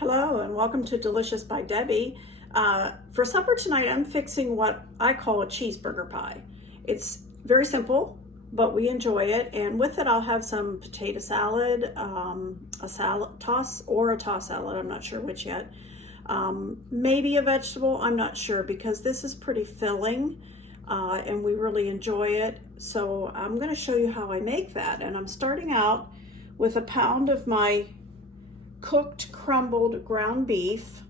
Hello and welcome to Delicious by Debbie. For supper tonight, I'm fixing what I call a cheeseburger pie. It's very simple, but we enjoy it. And with it, I'll have some potato salad, a salad toss or a tossed salad. I'm not sure which yet. Maybe a vegetable. I'm not sure because this is pretty filling and we really enjoy it. So I'm going to show you how I make that. And I'm starting out with a pound of my cooked crumbled ground beef,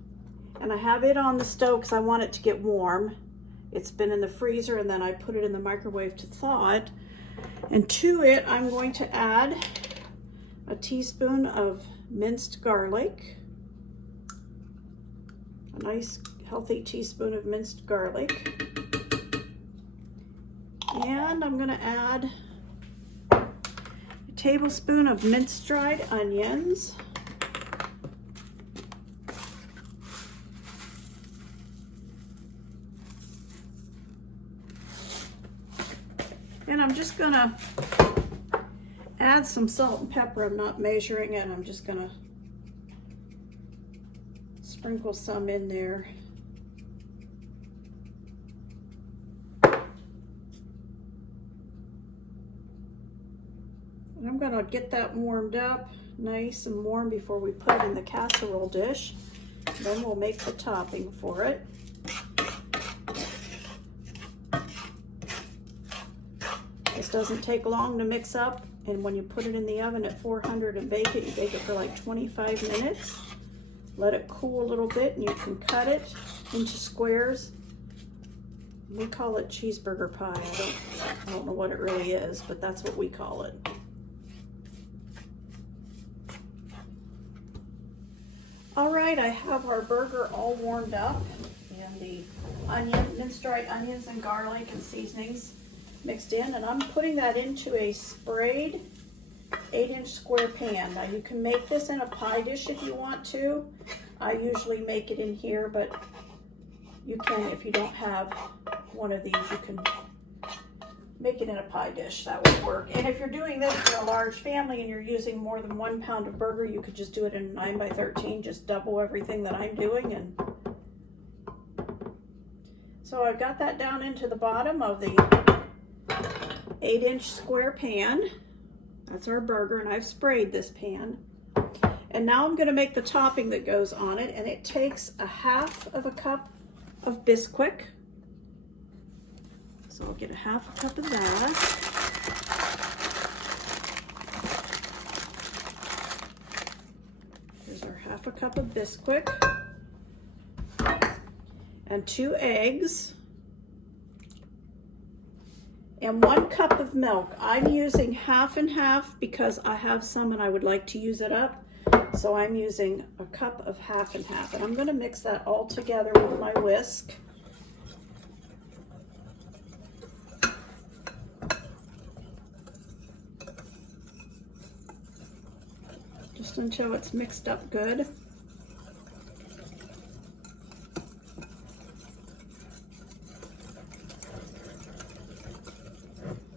and I have it on the stove because I want it to get warm. It's been in the freezer and then I put it in the microwave to thaw it. And to it I'm going to add a teaspoon of minced garlic, a nice healthy teaspoon of minced garlic, and I'm going to add a tablespoon of minced dried onions, and I'm just gonna add some salt and pepper. I'm not measuring it. I'm just gonna sprinkle some in there. And I'm gonna get that warmed up nice and warm before we put it in the casserole dish. Then we'll make the topping for it. This doesn't take long to mix up, and when you put it in the oven at 400 and bake it, you bake it for like 25 minutes. Let it cool a little bit and you can cut it into squares. We call it cheeseburger pie. I don't know what it really is, but that's what we call it. All right, I have our burger all warmed up and the minced dried onions and garlic and seasonings mixed in, and I'm putting that into a sprayed 8-inch square pan. Now you can make this in a pie dish if you want to. I usually make it in here, but you can, if you don't have one of these, you can make it in a pie dish. That would work. And if you're doing this for a large family and you're using more than 1 pound of burger, you could just do it in 9 by 13, just double everything that I'm doing. And so I've got that down into the bottom of the 8-inch square pan. That's our burger, and I've sprayed this pan. And now I'm going to make the topping that goes on it, and it takes a half of a cup of Bisquick. So I'll get a half a cup of that. Here's our half a cup of Bisquick. And 2 eggs. And 1 cup of milk. I'm using half and half because I have some and I would like to use it up. So I'm using a cup of half and half. And I'm going to mix that all together with my whisk. Just until it's mixed up good.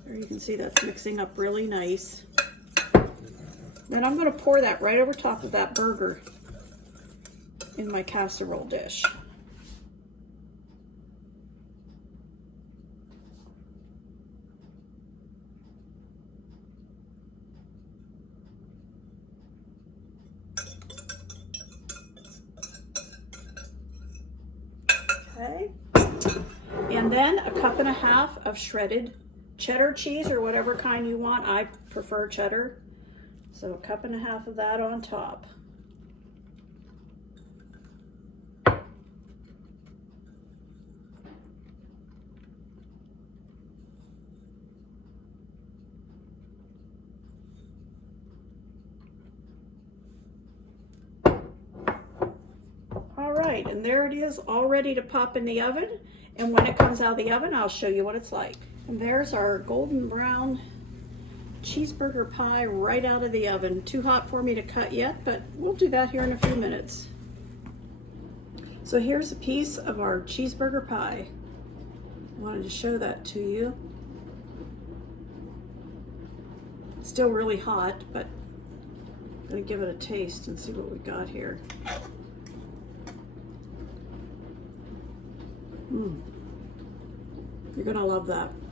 You can see that's mixing up really nice. Then I'm going to pour that right over top of that burger in my casserole dish. Okay. And then a cup and a half of shredded cheddar cheese, or whatever kind you want. I prefer cheddar. So a cup and a half of that on top. All right, and there it is, all ready to pop in the oven. And when it comes out of the oven, I'll show you what it's like. And there's our golden brown cheeseburger pie right out of the oven. Too hot for me to cut yet, but we'll do that here in a few minutes. So here's a piece of our cheeseburger pie. I wanted to show that to you. Still really hot, but I'm gonna give it a taste and see what we got here. You're gonna love that.